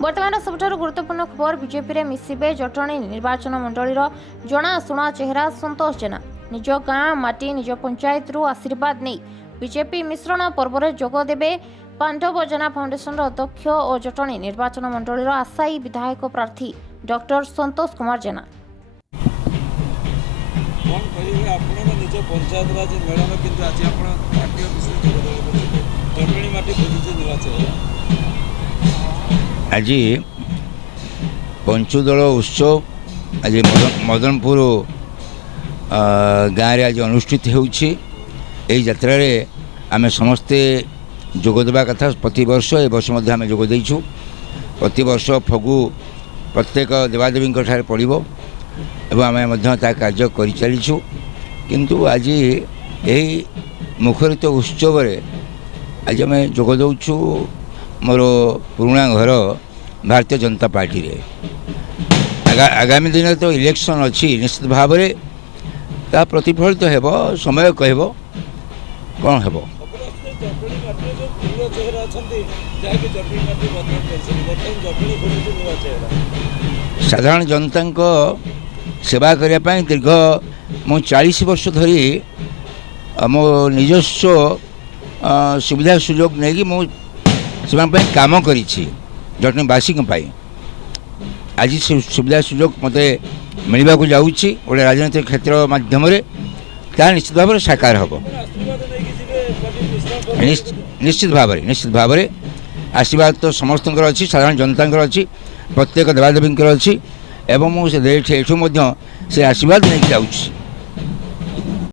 बर्तमान सबुठारु गुरुत्वपूर्ण खबर बीजेपी रे मिसिबे जटणी निर्वाचन मंडलीर जनाशुना चेहरा संतोष जेना निज गाँ माटी निज पंचायत रु आशीर्वाद नहीं बीजेपी मिश्रण पर्व में जोग देवे पांडव जेना फाउंडेशन अध्यक्ष और जटणी निर्वाचन मंडलीर आशायी विधायक प्रार्थी डॉक्टर संतोष कुमार जेना। आज पंचुदल उत्सव आज मदनपुर गाँव में आज अनुष्ठित होत्रा आम समस्ते जोगदेवा कथा प्रति वर्ष ए वर्ष आम जोग देचु प्रति वर्ष फगु प्रत्येक देवादेवी पड़ो एवं आम कार्य कर चलीचु किंतु आज यही मुखरित उत्सव आज आम जोग दौचु मोर पुराणा घर भारतीय जनता पार्टी रे आगामी दिन तो इलेक्शन अच्छी निश्चित भाव में ता प्रतिफलित हेब समय कहब कौन हेब। साधारण जनता सेवा करने दीर्घ मु 40 वर्ष धरी मो निजस्व सुविधा सुजोग नहीं मु काम करी जटणीवासी आज सुविधा सुजोग मत मिलवा को जाऊँगी गोटे राजनीतिक क्षेत्र माध्यम निश्चित भाव साकार हम निश्चित भाव आशीर्वाद तो समस्त अच्छी साधारण जनता अच्छी प्रत्येक देवादेवी अच्छी एवं मुझे से आशीर्वाद नहीं जाऊँगी।